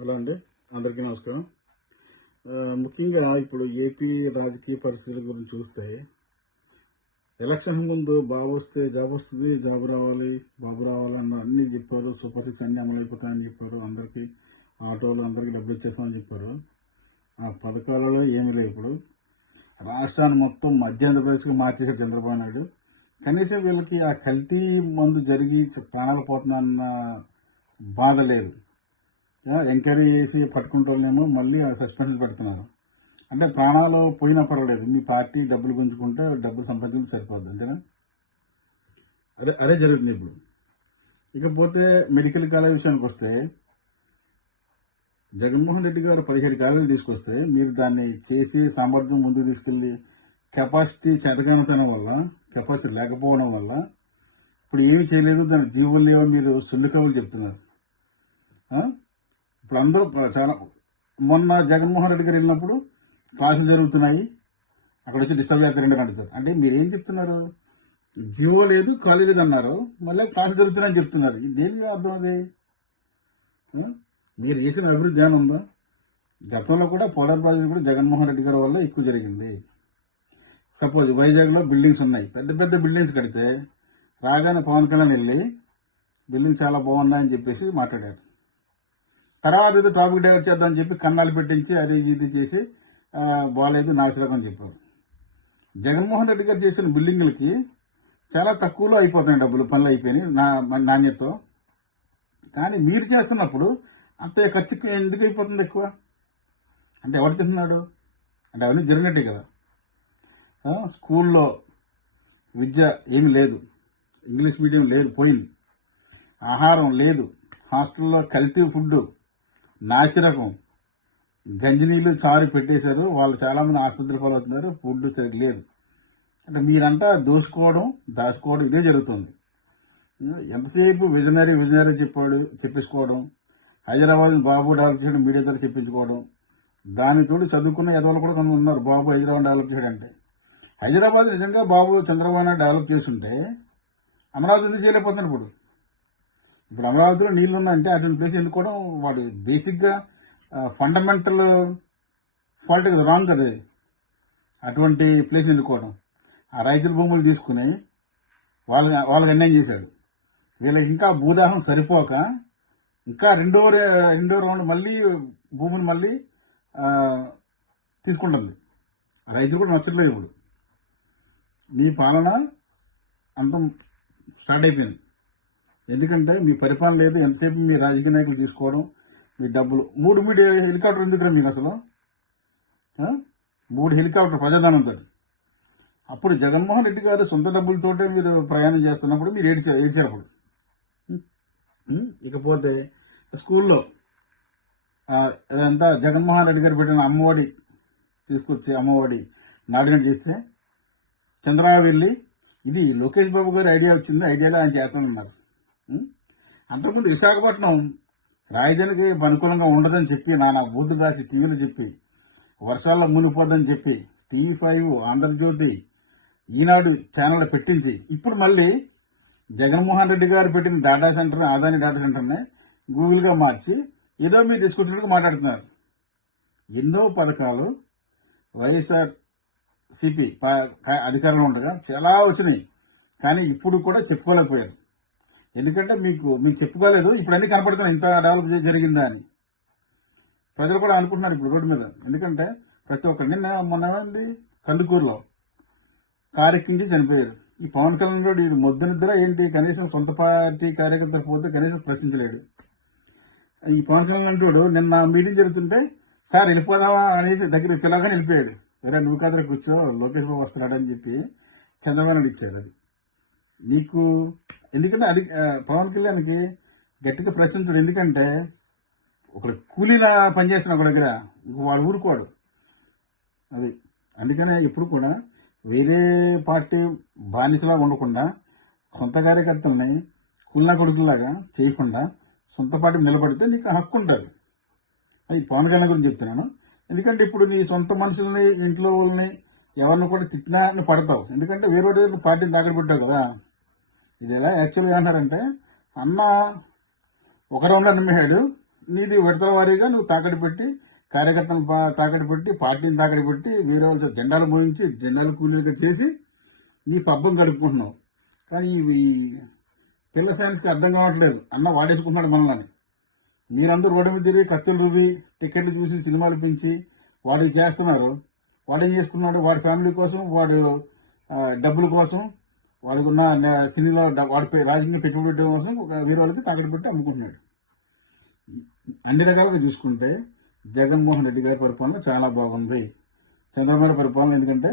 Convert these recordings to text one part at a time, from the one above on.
Hello అండి. అందరికీ నమస్కారం. ముఖ్యంగా ఇప్పుడు ఏపీ రాజకీయ పరిస్థితుల గురించి చూస్తే ఎలక్షన్ ముందు బాబు వస్తే జాబ్ వస్తుంది జాబ్ రావాలి బాబు రావాలన్న అన్నీ చెప్పారు. సూపర్ సిక్స్ అన్నీ అమలైపోతాయని చెప్పారు. అందరికీ ఆటోలు అందరికీ డబ్బులు ఇచ్చేస్తామని చెప్పారు. ఆ పథకాలలో ఏమీ లేవు ఇప్పుడు. రాష్ట్రాన్ని మొత్తం మధ్య ఆంధ్రప్రదేశ్కి మార్చేశారు చంద్రబాబు నాయుడు. కనీసం వీళ్ళకి ఆ కల్తీ మందు జరిగి ప్రాణాలు పోతుందన్న బాధ లేదు. ఎంక్వైరీ చేసి పట్టుకుంటోళ్ళేమో మళ్ళీ సస్పెన్షన్ పెడుతున్నారు. అంటే ప్రాణాలు పోయినా పర్వాలేదు. మీ పార్టీ డబ్బులు గుంజుకుంటే డబ్బులు సంపాదించి సరిపోద్ది అంతేనా? అదే అదే జరుగుతుంది ఇప్పుడు. ఇకపోతే మెడికల్ కాలేజ్ విషయానికి వస్తే జగన్మోహన్ రెడ్డి గారు పదిహేడు కాలేజీలు తీసుకొస్తే మీరు దాన్ని చేసి సామర్థ్యం ముందుకు తీసుకెళ్ళి కెపాసిటీ చేతగానితనం వల్ల కెపాసిటీ లేకపోవడం వల్ల ఇప్పుడు ఏమి చేయలేదు. దాని జీవులు లేవో మీరు సున్నికవులు చెప్తున్నారు. ఇప్పుడు అందరూ చాలా మొన్న జగన్మోహన్ రెడ్డి గారు వెళ్ళినప్పుడు క్లాసులు జరుగుతున్నాయి. అక్కడ వచ్చి డిస్టర్బ్ చేస్తారు రెండు గంటలు అంటే మీరు ఏం చెప్తున్నారు? జీవో లేదు ఖాళీ లేదు అన్నారు. మళ్ళీ క్లాసులు జరుగుతున్నాయని చెప్తున్నారు. ఇది దేనికి అర్థం అది? మీరు చేసిన అభివృద్ధి ఏమైనా ఉందా? గతంలో కూడా పోలవరం ప్రాజెక్టు కూడా జగన్మోహన్ రెడ్డి గారి వల్ల ఎక్కువ జరిగింది. సపోజ్ వైజాగ్లో బిల్డింగ్స్ ఉన్నాయి. పెద్ద పెద్ద బిల్డింగ్స్ కడితే రాగానే పవన్ కళ్యాణ్ వెళ్ళి బిల్డింగ్ చాలా బాగున్నాయని చెప్పేసి మాట్లాడారు. తర్వాత ఏదో టాపిక్ డైవర్ట్ చేద్దామని చెప్పి కన్నాలు పెట్టించి అది ఇది ఇది చేసి బాగాలేదు నాశనం చెప్పారు. జగన్మోహన్ రెడ్డి గారు చేసిన బిల్డింగ్లకి చాలా తక్కువలో అయిపోతున్నాయి డబ్బులు పనులు అయిపోయినాయి నా మన నాణ్యతతో కానీ మీరు చేస్తున్నప్పుడు అంత ఖర్చు ఎందుకు అయిపోతుంది ఎక్కువ? అంటే ఎవరు తింటున్నాడు? అంటే అవన్నీ జరిగినట్టే కదా. స్కూల్లో విద్య ఏమి లేదు. ఇంగ్లీష్ మీడియం లేదు పోయింది. ఆహారం లేదు. హాస్టల్లో కల్తీ ఫుడ్ నాసిరకం. గంజినీళ్ళు చారు పెట్టేశారు. వాళ్ళు చాలామంది ఆసుపత్రి పాలవుతున్నారు. ఫుడ్ సరిగ్గా లేదు. అంటే మీరంతా దోసుకోవడం దాచుకోవడం ఇదే జరుగుతుంది. ఎంతసేపు విజనరీ విజనరీ చెప్పాడు చెప్పించుకోవడం హైదరాబాద్ బాబు డెవలప్ చేయడం మీడియా ద్వారా చెప్పించుకోవడం దానితోటి చదువుకున్న ఎదవలు కూడా కొంత ఉన్నారు. బాబు హైదరాబాద్ డెవలప్ చేయడంటే హైదరాబాద్ నిజంగా బాబు చంద్రబాబు నాయుడు డెవలప్ చేస్తుంటే అమరావతి ఎందుకు చేయలేకపోతున్నారు ఇప్పుడు? ఇప్పుడు అమరావతిలో నీళ్ళు ఉన్నాయంటే అటువంటి ప్లేస్ ఎన్నుకోవడం వాడు బేసిక్గా ఫండమెంటల్ ఫాల్ట్ కదా రాంగ్ కదా అటువంటి ప్లేస్ ఎన్నుకోవడం. ఆ రైతుల భూములు తీసుకుని వాళ్ళ వాళ్ళకి అన్యాయం చేశాడు. వీళ్ళకి ఇంకా భూదాహం సరిపోక ఇంకా రెండో రెండో రౌండ్ మళ్ళీ భూమిని మళ్ళీ తీసుకుంటుంది. రైతులు కూడా నచ్చట్లేదు ఇప్పుడు. మీ పాలన అంతం స్టార్ట్ అయిపోయింది. ఎందుకంటే మీ పరిపాలన లేదు ఎంతసేపు మీ రాజకీయ నాయకులు తీసుకోవడం మీ డబ్బులు. మూడు మూడు హెలికాప్టర్ ఎందుకు మీకు అసలు? మూడు హెలికాప్టర్ ప్రజాధనంతో అప్పుడు జగన్మోహన్ రెడ్డి గారు సొంత డబ్బులతోటే మీరు ప్రయాణం చేస్తున్నప్పుడు మీరు ఏడ్చారు ఏడ్చారు అప్పుడు ఇకపోతే స్కూల్లో అదంతా జగన్మోహన్ రెడ్డి గారు పెట్టిన అమ్మఒడి తీసుకొచ్చి అమ్మఒడి నాడిన చేస్తే చంద్రబాబు వెళ్ళి ఇది లోకేష్ బాబు గారి ఐడియా వచ్చింది ఐడియాలో ఆయన చేస్తానన్నారు. అంతకుముందు విశాఖపట్నం రాజధానికి అనుకూలంగా ఉండదని చెప్పి నానా బూతులు రాసి టీవీలు చెప్పి వర్షాల్లో మునిగిపోద్దని చెప్పి TV five Andhra Jyothi Eenadu channel పెట్టించి ఇప్పుడు మళ్ళీ జగన్మోహన్ రెడ్డి గారు పెట్టిన డేటా సెంటర్ ఆదాని డేటా సెంటర్ని గూగుల్గా మార్చి ఏదో మీరు తీసుకుంటున్నట్టు మాట్లాడుతున్నారు. ఎన్నో పథకాలు వైఎస్ఆర్ సిపి అధికారంలో ఉండగా చాలా వచ్చినాయి. కానీ ఇప్పుడు కూడా చెప్పుకోలేకపోయారు. ఎందుకంటే మీకు మీకు చెప్పుకోలేదు. ఇప్పుడు అన్ని కనపడుతున్నాయి. ఇంత డెవలప్ జరిగిందా అని. ప్రజలు కూడా అనుకుంటున్నారు ఇప్పుడు రోడ్డు మీద. ఎందుకంటే ప్రతి ఒక్కరు నిన్న మొన్న కందుకూరులో కారెక్కించి చనిపోయారు. ఈ పవన్ కళ్యాణ్ రోడ్డు ఈ మొద్దు నిద్ర ఏంటి? కనీసం సొంత పార్టీ కార్యకర్త పోతే కనీసం ప్రశ్నించలేడు. ఈ పవన్ కళ్యాణ్ అంటాడు నిన్న మీటింగ్ జరుగుతుంటే సార్ వెళ్ళిపోదామా? అనేసి దగ్గరికి పిల్లగానే వెళ్ళిపోయాడు. వేరే నువ్వు కాదర కూర్చో లోకేష్ బాబు వస్తున్నాడు అని చెప్పి చంద్రబాబు ఇచ్చారు అది. నీకు ఎందుకంటే అది పవన్ కళ్యాణ్కి గట్టిగా ప్రశ్నించడు. ఎందుకంటే ఒకడు కూలీలా పనిచేస్తున్న ఒక దగ్గర ఇంక ఊరుకోడు. అది అందుకనే ఎప్పుడు కూడా వేరే పార్టీ బానిసలా ఉండకుండా సొంత కార్యకర్తల్ని కూలినా కొడుకులాగా చేయకుండా సొంత పార్టీ నిలబడితే నీకు హక్కు ఉంటుంది అది పవన్ కళ్యాణ్ గురించి చెప్తున్నాను. ఎందుకంటే ఇప్పుడు నీ సొంత మనుషుల్ని ఇంట్లో వాళ్ళని ఎవరిని కూడా తిట్టినా నువ్వు పడతావు. ఎందుకంటే వేరే వాడి దగ్గర పార్టీని దాకడ పెట్టావు కదా. ఇది ఎలా యాక్చువల్గా ఏమన్నారంటే అన్న ఒక రౌండ్ నమ్మేశాడు. నీది విడతల వారీగా నువ్వు తాకట్టు పెట్టి కార్యకర్తలను తాకడి తాకట్టు పెట్టి పార్టీని తాకట్టు పెట్టి వేరే వాళ్ళతో జెండాలు మోయించి జెండాలు కూలీలుగా చేసి నీ పబ్బం గడుపుకుంటున్నావు. కానీ ఈ పిల్ల సైన్స్కి అర్థం కావట్లేదు. అన్న వాడేసుకుంటున్నాడు మనల్ని. మీరందరూ రోడ్డు మీద తిరిగి కత్తులు రువి టికెట్లు చూసి సినిమాలు పెంచి వాడు చేస్తున్నారు. వాడు ఏం చేసుకున్నాడు? వాడి ఫ్యామిలీ కోసం వాడు డబ్బుల కోసం వాడికి ఉన్న వాడి రాజకీయ పెట్టుబడి పెట్టడం కోసం ఒక వేరే వాళ్ళకి తాకట్టు పెట్టి అమ్ముకుంటున్నాడు. అన్ని రకాలుగా చూసుకుంటే జగన్మోహన్ రెడ్డి గారి పరిపాలన చాలా బాగుంది. చంద్రబాబు పరిపాలన ఎందుకంటే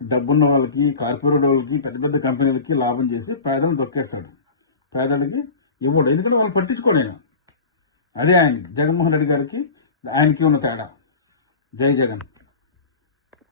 డబ్బున్న వాళ్ళకి కార్పొరేట్ వాళ్ళకి పెద్ద పెద్ద కంపెనీలకి లాభం చేసి పేదలను దొక్కేస్తాడు. పేదలకి ఇవ్వడు. ఎందుకంటే వాళ్ళు పట్టించుకోలేను అదే ఆయన జగన్మోహన్ రెడ్డి గారికి ఆయనకి ఉన్న తేడా. జై జగన్.